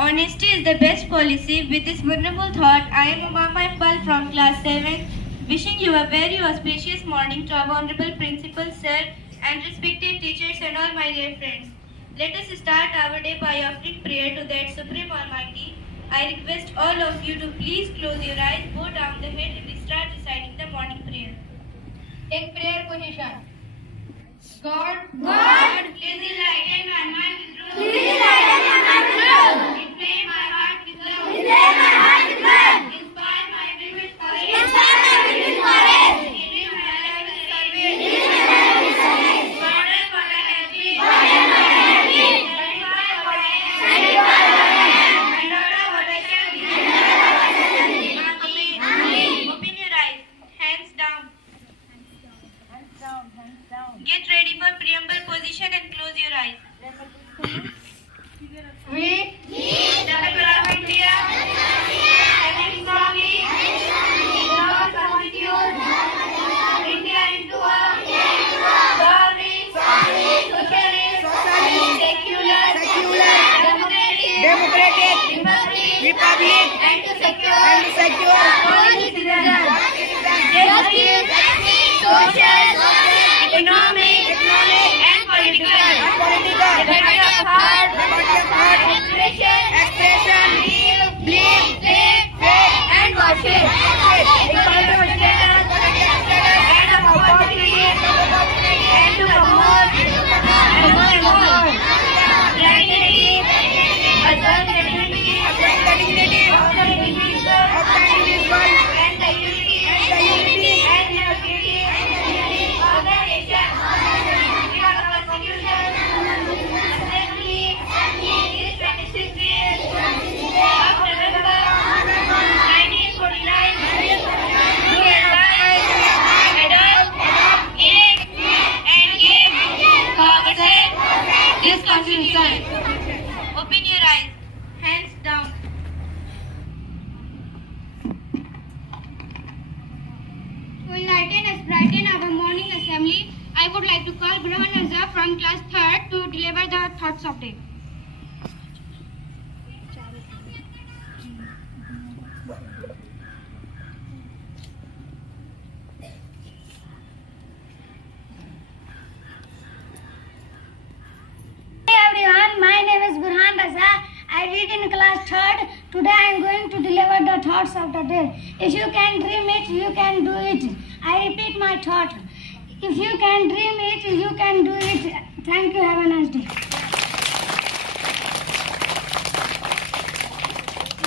Honesty is the best policy. With this wonderful thought, I am Umama Iqbal from class 7, wishing you a very auspicious morning to our honorable principal, sir, and respected teachers and all my dear friends. Let us start our day by offering prayer to that Supreme Almighty. I request all of you to please close your eyes, bow down the head, and we start reciting the morning prayer. Take prayer position. God, please enlighten my mind with truth. please enlighten my mind with truth. Inflame my heart with love. Inflame my heart with love. Inspire my every wish courage. Inspire my every wish courage. Renew my life with service. Renew my life with service. Pardon what I have been. Pardon what I have been. Sanctify what I am. Sanctify what I am. And order what I shall be. And order what I shall be. Amen. Amen. Open your eyes. Hands down. Hands down, hands down. Get ready for preamble position and close your eyes. We The people of India, having strongly love constitute India into a sovereign, socialist, secular, democratic, republic, and to secure all citizens, justice, social, economic, and political, liberty of heart, expression, belief, faith, and worship, equality of status and of opportunity, and to promote dignity, assume the dignity of the individual, and the unity and unity of the nation. We have a constitution, assembly, is 26th of November 1949, to advise, adopt, enact, and give cognizance this constitution. Open your eyes. Hands down. To enlighten us, brighten our morning assembly, I would like to call Burhan Azhar from class 3rd to deliver the thoughts of day. Hey everyone, my name is Burhan Raza. I read in class 3rd. Today I am going to deliver the thoughts of the day. If you can dream it, you can do it. I repeat my thought. If you can dream it, you can do it. Thank you. Have a nice day.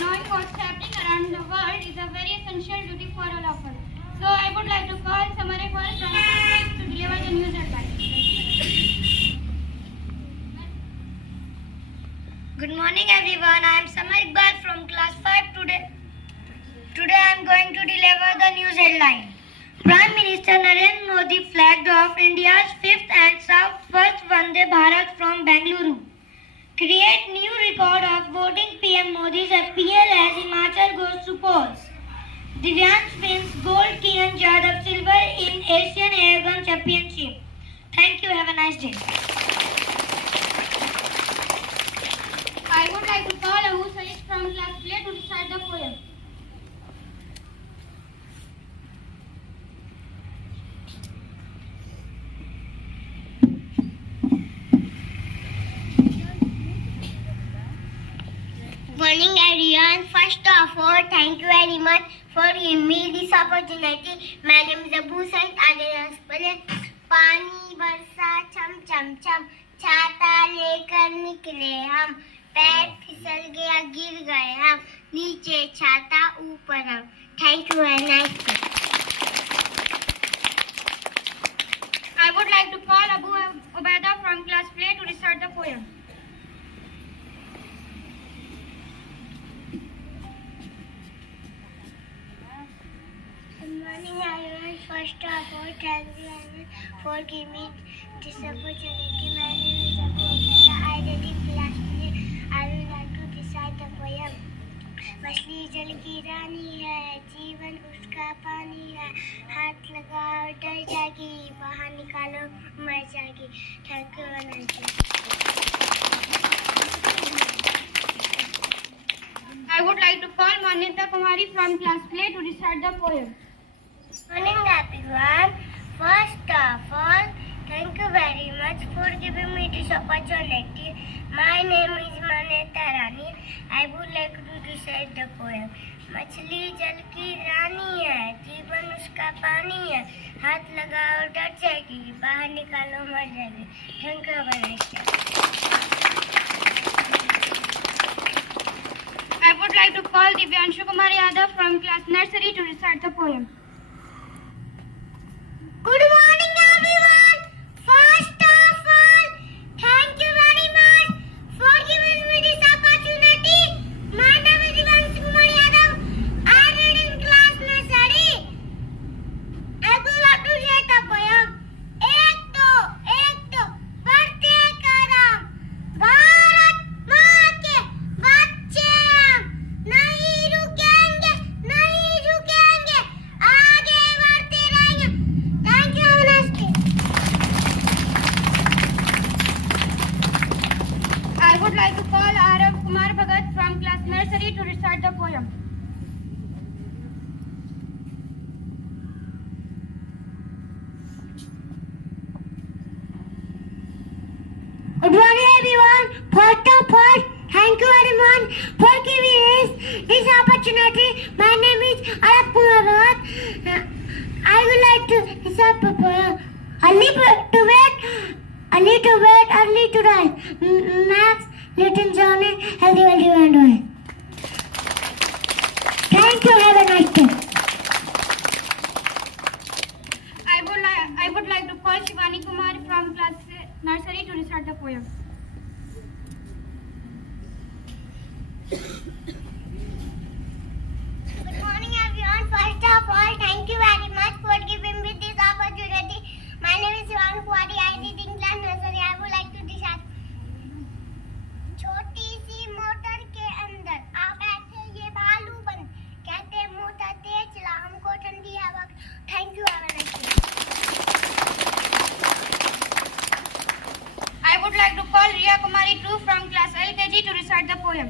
Knowing what's happening around the world is a very essential duty for all of us. So I would like to call Samar Iqbal from class 6 to deliver the news headlines. Good morning everyone. I am Samar Iqbal from class 5 today. Today I am going to deliver the news headline. Prime Minister Narendra Modi flagged off India's 5th and southwest Vande Bharat from Bengaluru. Create new record of voting PM Modi's appeal as Himachal goes to polls. Divyansh wins gold, Kiran Jadhav silver in Asian Airgun Championship. Thank you. Have a nice day. I would like to call Abu Saeed from class 3 to recite the poem. Morning everyone. First of all, thank you very much for giving me this opportunity. My name is Abu Saeed. पानी बरसा छम छम छम, छाता लेकर निकले हम, पैर फिसल गया गिर गए हम, नीचे छाता ऊपर हम. Thank you and nice day. I would like to call Abu Ubaida from class 3 to recite the poem. Good morning everyone. First of all, thank you for giving me this opportunity. My name is Abu Ubaida. I read in class 3. I would like to recite the poem. मछली जल की रानी है, जीवन उसका पानी है, हाथ लगाओ डर जाएगी, बाहर निकालो मर जाएगी. Thank you. Manyata Kumari from class play to recite the poem. Morning everyone. First of all, thank you very much for giving me this opportunity. My name is Maneta Rani. I would like to recite the poem. मछली जल की रानी है, जीवन उसका पानी है, हाथ लगाओ डर जाएगी, बाहर निकालो मर जाएगी. Thank you very much. I would like to call Divyanshu Kumari Yadav from class nursery to recite the poem. Good morning everyone. First of all, thank you very much for giving me this opportunity. My name is Divyanshu Kumari Yadav. I read in class nursery. I would like to recite the poem. एक दो बढ़ते कदम, भारत माँ के बच्चे हम, नहीं रुकेंगे, आगे बढ़ते रहेंगे. Thank you, have a nice day. I would like to call Arav Kumar Bhagat from class nursery to recite the poem. Good morning everyone. First of all, thank you very much for giving us this opportunity. My name is Arav Kumar Bhagat. I would like to recite the poem. Early to bed, early to rise. Max, Newton, Johnny, healthy, and wise. Thank you. Have a nice day. I would like to call Shivani Kumar from class nursery to recite the poem. Good morning everyone. First of all, thank you very much for giving me this opportunity. My name is Shivani Kumari. I read in class nursery. I would like to recite. छोटी सी motor के अंदर आ बैठे ये भालू बन, कहते motor तेज चला हमको ठंडी हवा. Thank you. Have a nice day. I would like to call Riya Kumari too from class LKG to recite the poem.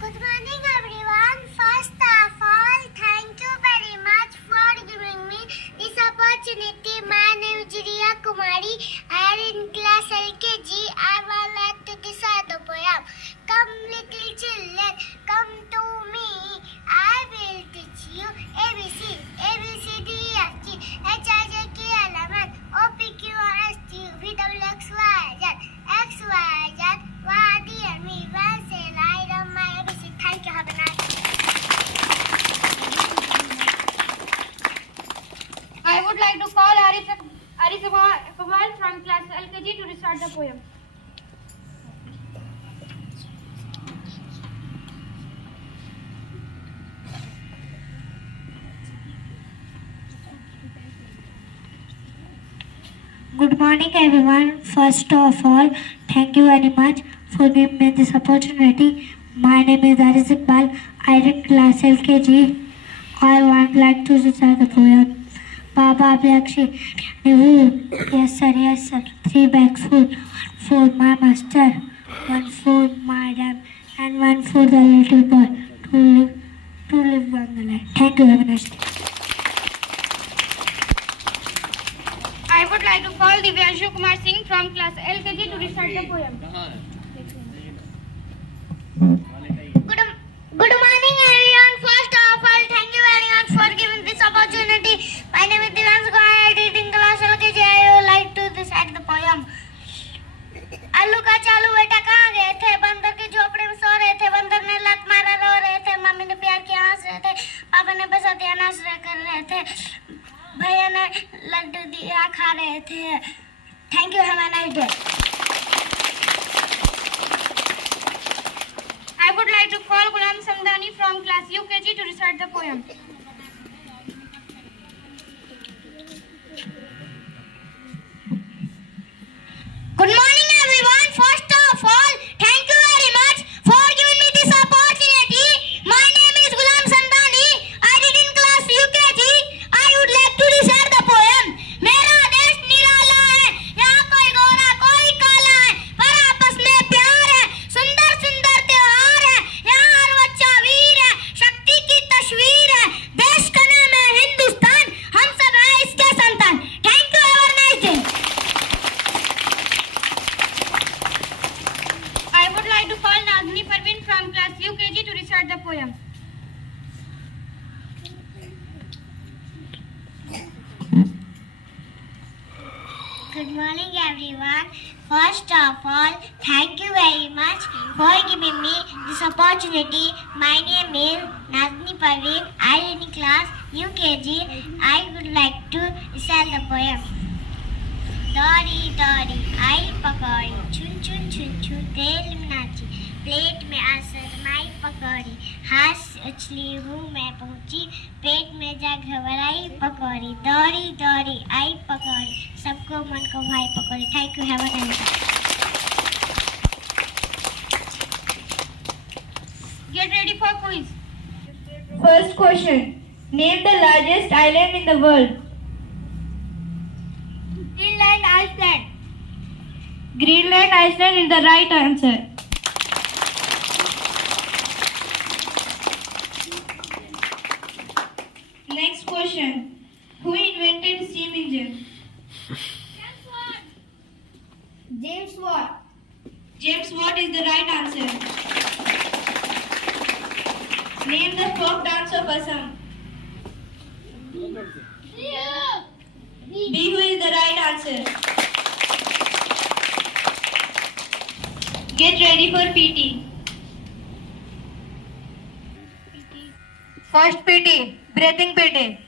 Good morning everyone. First of all, thank you very much for giving me this opportunity. My name is Riya Kumari. I am in class LKG. I would like to recite the poem. Come little children, come to me. I will teach you ABC, ABCD, FG, HIJ, KLMN, OPQ, ST, VWXYZ, XYZ, YD and me. When say I run my ABC. Thank you. Have a nice day. I would like to call Aris Kumar from class LKG to recite the poem. Good morning everyone. First of all, thank you very much for giving me this opportunity. My name is Aris Iqbal. I read class LKG. I would like to recite the poem. Baba Bhakshi, yes sir. 3 bags full for my master, 1 for madam, and 1 for the little boy to live on the land. Thank you. Have a nice day. I would like to call Divyanshu Kumar Singh from class LKG to recite the poem. Good morning everyone. First of all, thank you very much for giving this opportunity. My name is Divyanshu Kumar. I read in class LKG. I would like to recite the poem. आलू का चालू बेटा कहाँ गए थे? बंदर की झोपड़ी में सो रहे थे. बंदर ने लत मारा रो रहे थे. मम्मी ने प्यार किया हंस रहे थे. पापा ने बसा दिया नाच कर रहे थे. भैया ने लड्डू दिया खा रहे थे. Thank you. Have a nice day. I would like to call Gulam Samdani from class UKG to recite the poem. Good morning everyone. First of all, thank you very much for giving me this opportunity. My name is Gulam Samdani. I read in class UKG. I would like to recite the poem. मेरा देश निराला है, यहाँ कोई गोरा कोई काला है, पर आपस में प्यार है, poem. Good morning, everyone. First of all, thank you very much for giving me this opportunity. My name is Nazni Parveen. I am in class UKG. I would like to recite the poem. दौड़ी दौड़ी आई पकौड़ी चुन चुन चुन चुन तेल में नाची plate में असर माई पकौड़ी हाथ से उछली हूँ मैं पहुँची पेट में जा घबराई पकौड़ी दौड़ी दौड़ी आई पकौड़ी सबको मन को भाई पकौड़ी thank you have a nice day Get ready for quiz. First question. Name the largest island in the world. Greenland, Iceland. Greenland, Iceland is the right answer. Next question. Who invented steam engine? James Watt. James Watt is the right answer. Name the folk dance of Assam. Bihu is the right answer. Get ready for PT. First PT, breathing PT.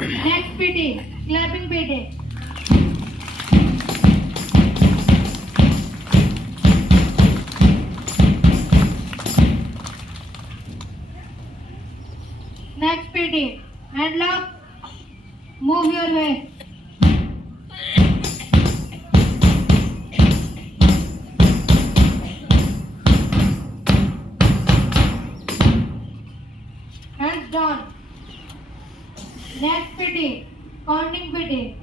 Next PT, clapping PT. Next PT, hand lock, move your head. Hands down. Next PT, counting PT.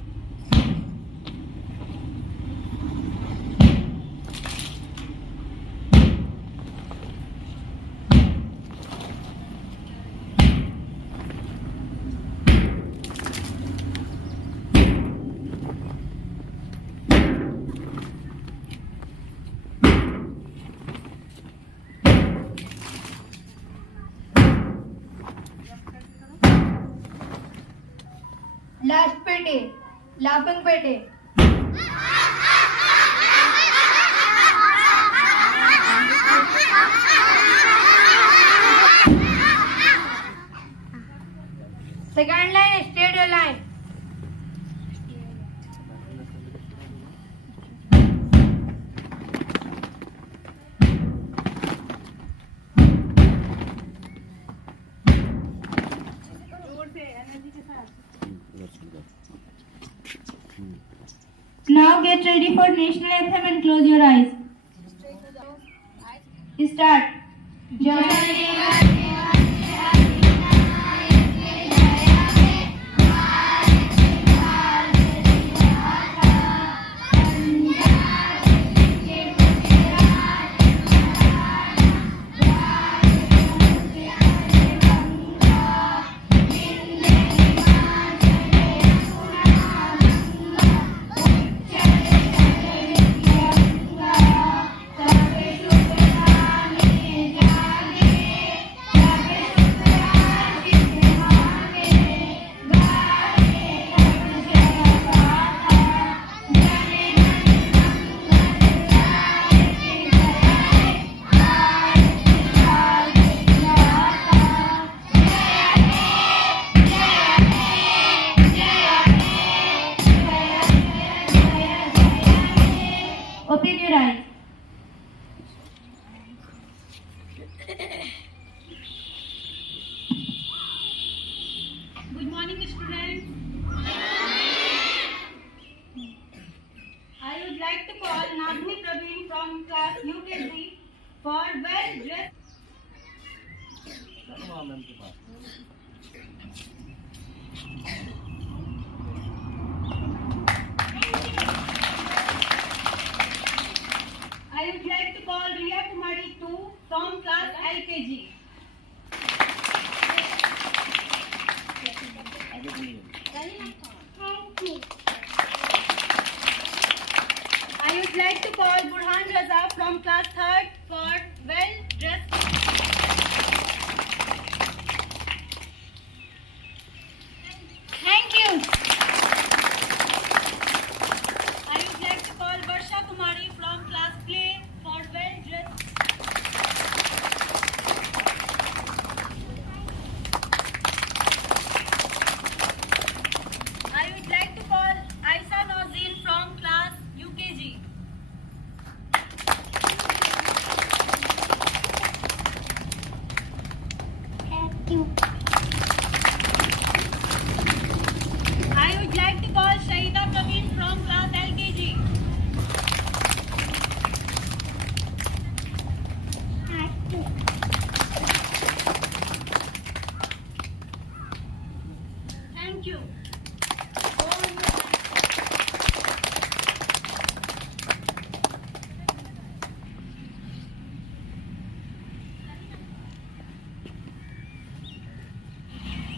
Last PT, laughing PT. Second line, stereo line. Now get ready for national anthem and close your eyes. Start. Open your eyes. Good morning, students. I would like to call Nagni Praveen from class UKG for well dressed. LKG. I would like to call Burhan Raza from class 3rd for well dressed. Thank you. I would like to call Varsha Kumari from class play for well dressed. I would like to call Aisa Nazin from class UKG. Thank you. I would like to call Shahida Praveen from class LKG. Thank you. Thank you.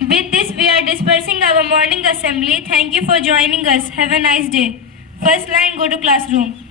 With this, we are dispersing our morning assembly. Thank you for joining us. Have a nice day. First line, go to classroom.